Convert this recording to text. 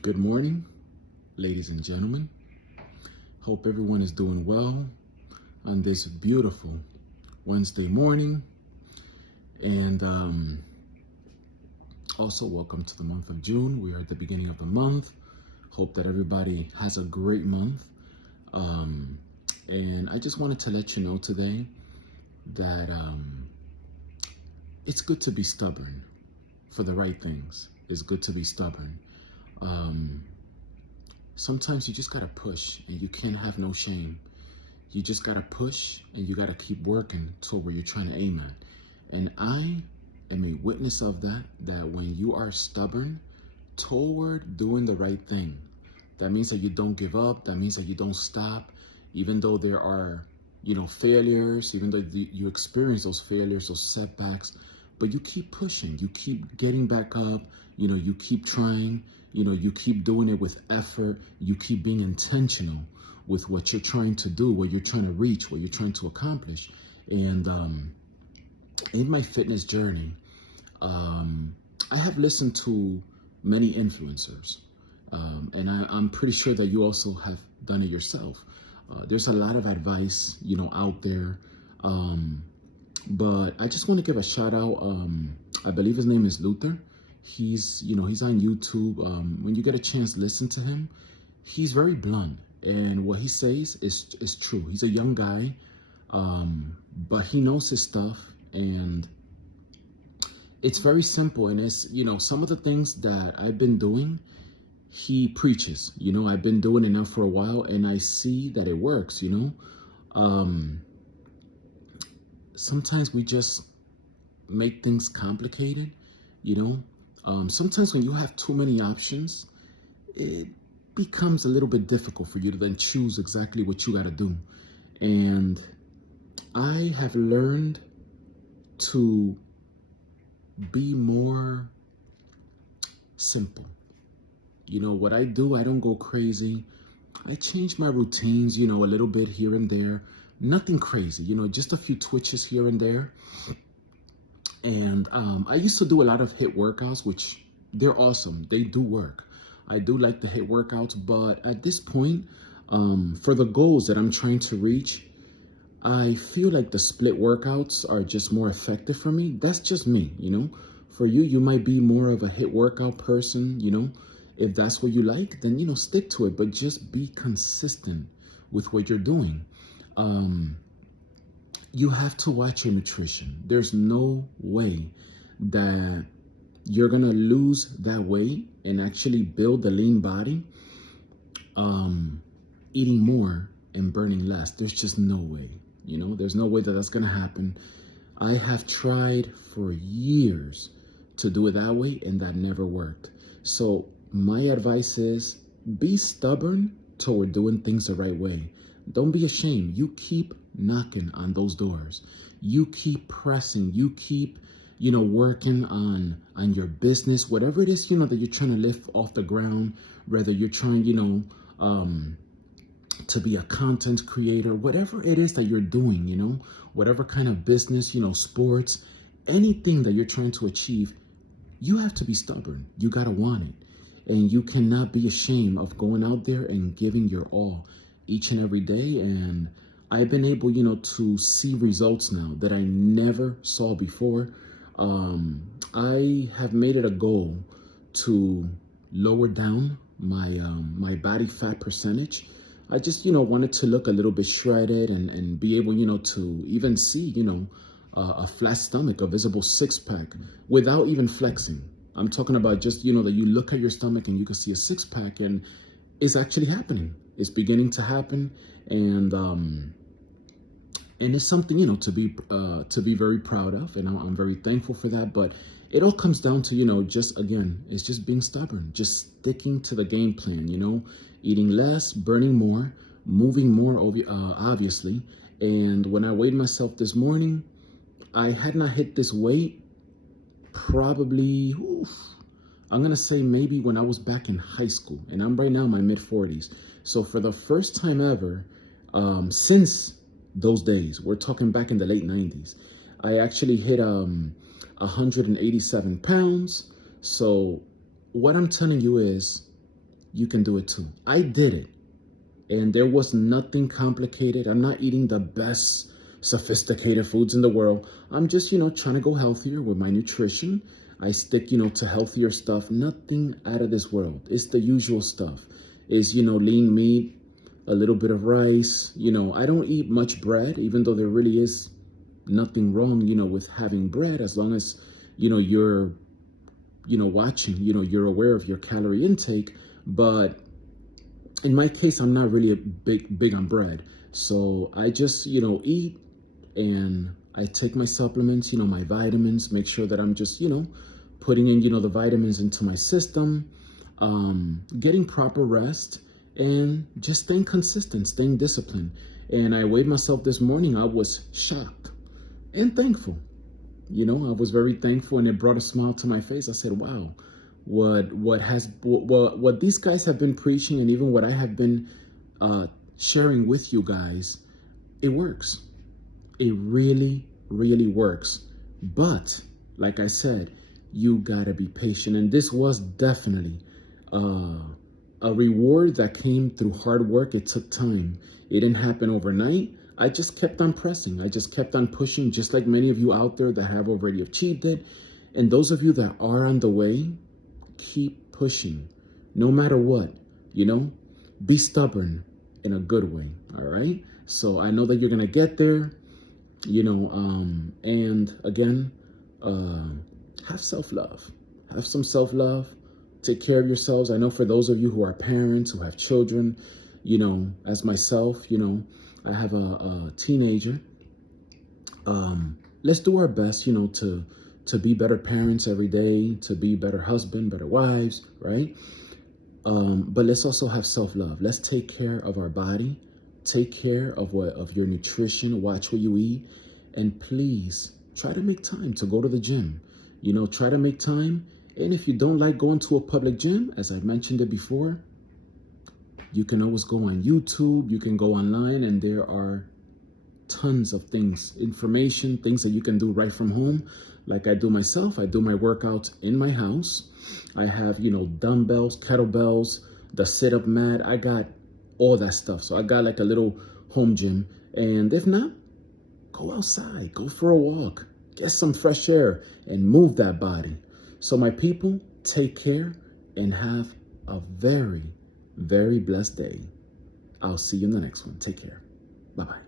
Good morning, ladies and gentlemen. Hope everyone is doing well on this beautiful Wednesday morning. And also, welcome to the month of June. We are at the beginning of the month. Hope that everybody has a great month. Um, and I just wanted to let you know today that it's good to be stubborn for the right things. It's good to be stubborn. Um, Sometimes you just gotta push and you can't have no shame. You just gotta push and you gotta keep working toward where you're trying to aim at. And I am a witness of that, that when you are stubborn toward doing the right thing, that means that you don't give up, that means that you don't stop, even though there are, failures, even though you experience those failures, those setbacks, but you keep pushing, you keep getting back up, you keep trying, you keep doing it with effort, you keep being intentional with what you're trying to do, what you're trying to reach, what you're trying to accomplish. And in my fitness journey, I have listened to many influencers, and I'm pretty sure that you also have done it yourself. There's a lot of advice, out there, but I just want to give a shout out. I believe his name is Luther. He's on YouTube. When you get a chance, listen to him. He's very blunt, and what he says is true. He's a young guy, but he knows his stuff, and it's very simple. And it's some of the things that I've been doing, he preaches. I've been doing it now for a while, and I see that it works. Um, Sometimes we just make things complicated. Sometimes when you have too many options, it becomes a little bit difficult for you to then choose exactly what you got to do. And I have learned to be more simple. What I do, I don't go crazy. I change my routines, a little bit here and there. Nothing crazy, just a few twitches here and there. And I used to do a lot of HIIT workouts, which they're awesome. They do work. I do like the HIIT workouts, but at this point, for the goals that I'm trying to reach, I feel like the split workouts are just more effective for me. That's just me. For you, you might be more of a HIIT workout person. If that's what you like, then stick to it, but just be consistent with what you're doing. You have to watch your nutrition. There's no way that you're gonna lose that weight and actually build a lean body, eating more and burning less. There's just no way. There's no way that that's gonna happen. I have tried for years to do it that way, and that never worked. So my advice is be stubborn toward doing things the right way. Don't be ashamed. You keep knocking on those doors. You keep pressing. You keep, working on your business, whatever it is, that you're trying to lift off the ground. Whether you're trying, to be a content creator, whatever it is that you're doing, whatever kind of business, sports, anything that you're trying to achieve, you have to be stubborn. You gotta want it, and you cannot be ashamed of going out there and giving your all each and every day. And I've been able, to see results now that I never saw before. I have made it a goal to lower down my body fat percentage. I just, wanted to look a little bit shredded and be able, to even see, a flat stomach, a visible six pack without even flexing. I'm talking about just, that you look at your stomach and you can see a six pack, and it's actually happening. It's beginning to happen, and it's something to be very proud of, and I'm very thankful for that. But it all comes down to just again, it's just being stubborn, just sticking to the game plan. Eating less, burning more, moving more, obviously. And when I weighed myself this morning, I had not hit this weight probably. I'm gonna say maybe when I was back in high school, and I'm right now in my mid-40s. So for the first time ever, since those days, we're talking back in the late 90s, I actually hit 187 pounds. So what I'm telling you is, you can do it too. I did it, and there was nothing complicated. I'm not eating the best sophisticated foods in the world. I'm just, trying to go healthier with my nutrition. I stick, to healthier stuff. Nothing out of this world. It's the usual stuff. Is, lean meat, a little bit of rice. I don't eat much bread, even though there really is nothing wrong, with having bread, as long as, you're, watching, you're aware of your calorie intake. But in my case, I'm not really a big on bread. So I just, eat, and I take my supplements, my vitamins, make sure that I'm just, putting in, the vitamins into my system, getting proper rest, and just staying consistent, staying disciplined. And I weighed myself this morning. I was shocked and thankful. I was very thankful, and it brought a smile to my face. I said, wow, what these guys have been preaching, and even what I have been sharing with you guys, it works. It really, really works. But like I said, you gotta be patient. And this was definitely a reward that came through hard work. It took time. It didn't happen overnight. I just kept on pressing. I just kept on pushing, just like many of you out there that have already achieved it. And those of you that are on the way, keep pushing. No matter what, be stubborn in a good way. All right. So I know that you're going to get there, and again, have self-love. Have some self-love. Take care of yourselves. I know for those of you who are parents, who have children, as myself, I have a teenager. Let's do our best, to be better parents every day, to be better husband, better wives, right? But let's also have self-love. Let's take care of our body. Take care of your nutrition. Watch what you eat. And please try to make time to go to the gym. Try to make time. And if you don't like going to a public gym, as I mentioned it before, you can always go on YouTube. You can go online, and there are tons of things, information, things that you can do right from home. Like I do myself. I do my workouts in my house. I have, dumbbells, kettlebells, the sit-up mat. I got all that stuff. So I got like a little home gym. And if not, go outside, go for a walk, get some fresh air, and move that body. So my people, take care and have a very, very blessed day. I'll see you in the next one. Take care. Bye-bye.